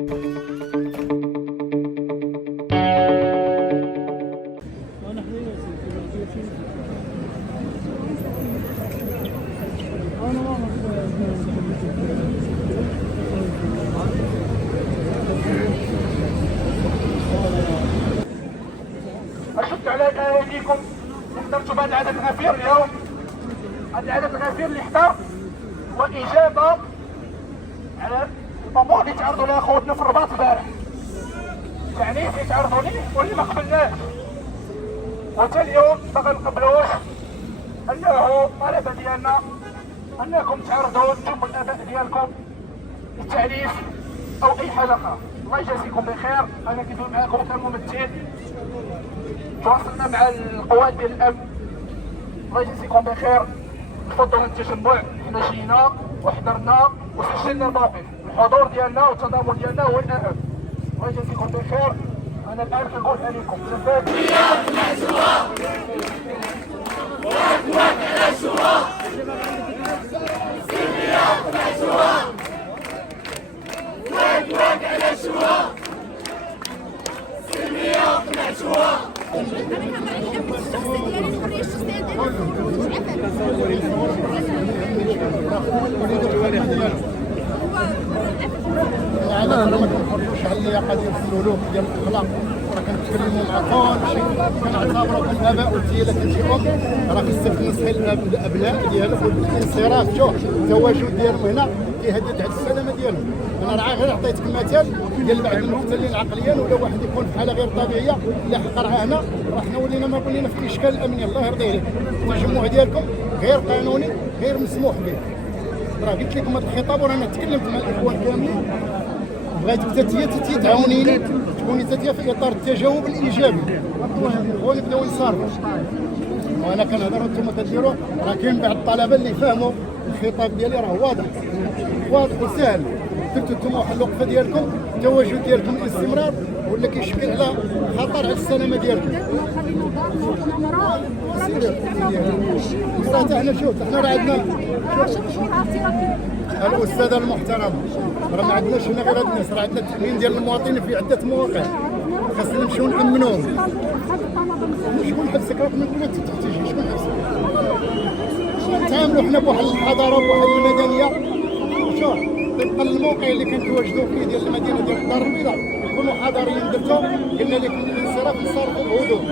أشد على أيديكم قدمت بعد عدد غفير اليوم. هذا العدد الغفير اللي حضر وإجابة على الأمور اللي تعرضوا لها خوتنا في الرباط البارح. التعنيف اللي تعرضوا ليه واللي ما قبلناش، وحتى اليوم ما غنقبلوش أنه طلبة ديالنا أنكم تعرضوا انتم والآباء ديالكم للتعنيف أو أي حاجة أخرى. الله يجازيكم بخير. أنا كندوي معاكم كممثل، تواصلنا مع القوات ديال الأمن. الله يجازيكم بخير. تفضلوا التجمع، حنا جينا وحضرنا وسجلنا الموقف. الحضور ديالنا والتضامن ديالنا هو الأهم. الله يجازيكم بخير. أنا الآن كنقول عليكم ما كنحرجوش على اللياقه ديال السلوك ديال الاخلاق، راه كنتكلموا مع كلشي، كنعتبروا الاباء والسيدات ديالهم راه خصك تنصحي الابناء ديالك والانصراف. شوف التواجد ديالهم هنا كيهدد على السلامه ديالهم. انا راه غير عطيتك مثال ديال بعض المختلين عقليا ولا واحد يكون في حاله غير طبيعيه اللي حق راه هنا راه حنا ولينا ما ولينا في الاشكال الامني. الله يرضي عليك، التجمع ديالكم غير قانوني غير مسموح به. راه قلت لكم هذا الخطاب ورانا تكلمت مع الاخوان كاملين، بغيتك حتى تعاونيني تكوني حتى في اطار التجاوب الايجابي ونبداو نصارفوا. وانا كنهضر وانتم كديروا، راه كاين بعض الطلبه اللي فهموا الخطاب ديالي راه واضح وسهل. درتوا انتم واحد الوقفه ديالكم، التواجد ديالكم الاستمرار ولا كيشكل على خطر على السلامه ديالكم. راه حنا شوف حنا راه عندنا الاستاذه المحترمه، راه ما عندناش هنا غير هاد الناس، راه عندنا التامين ديال المواطنين في عده مواقع خاصنا نمشيو نامنوهم. شكون حبسك؟ راك ما تحتاجي شكون حبسك؟ نتعاملوا حنا بواحد الحضاره بواحد المدنيه. شوف طبقا للموقع اللي كنتواجدوا فيه ديال المدينه ديال الدار البيضاء كونوا حضاريين. درتوا قلنا لكم الانصراف نصرفوا بهدوء.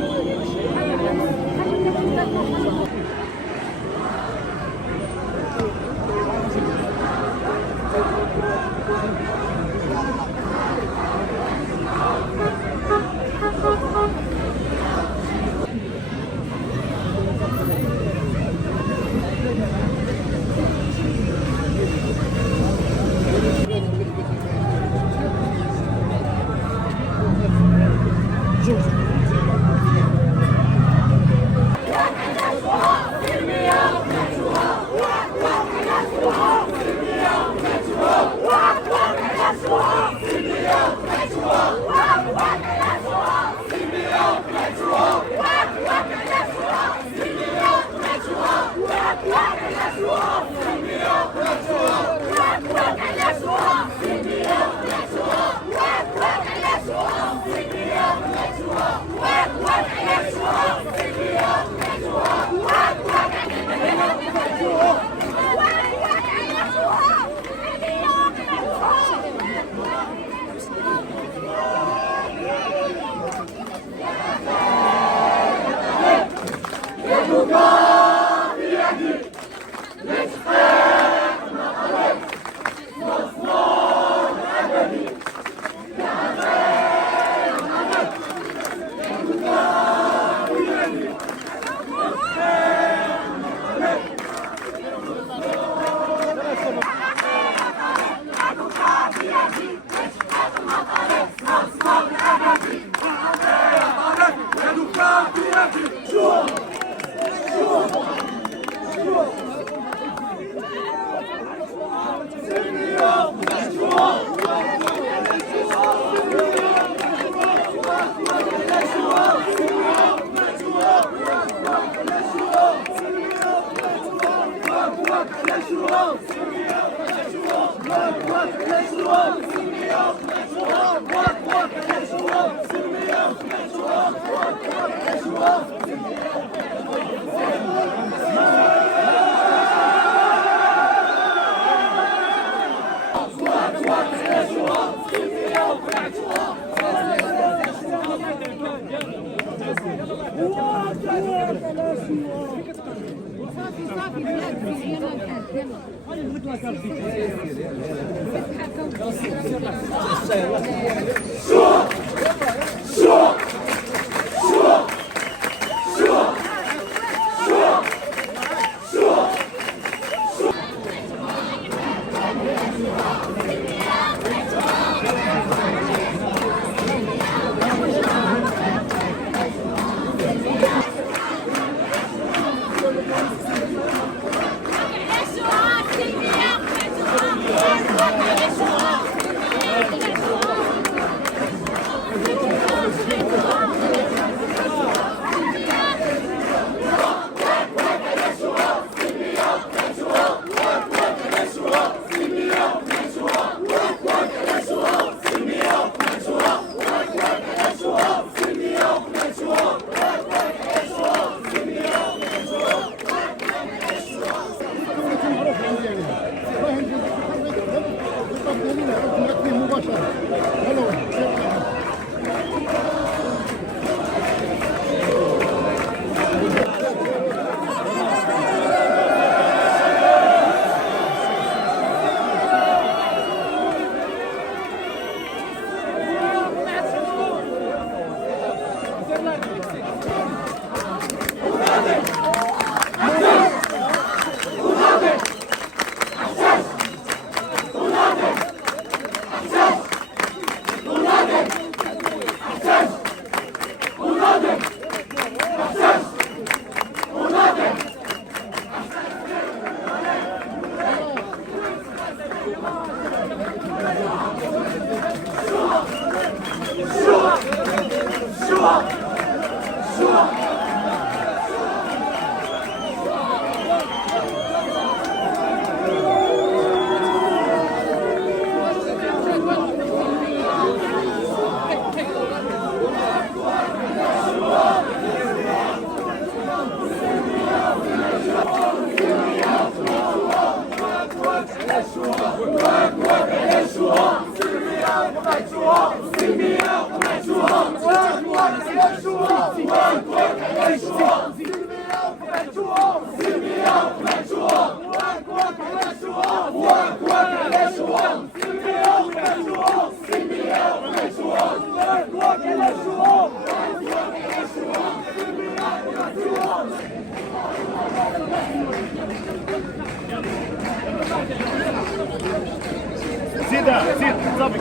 زيد صافي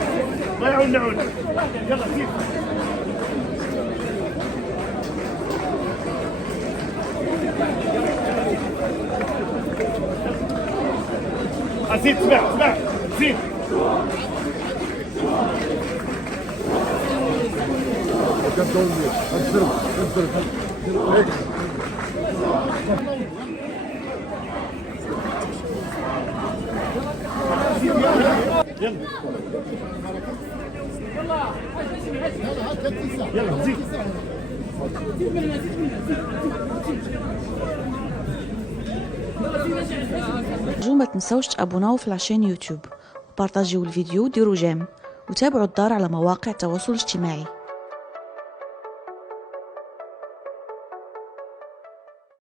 الله يعاوننا عون يلا زيد زيد سمع زيد يلا زيد رجو ما تنسوش تابوناو في العشان يوتيوب وبارطاجيو الفيديو وديروا جيم وتابعوا الدار على مواقع التواصل الاجتماعي.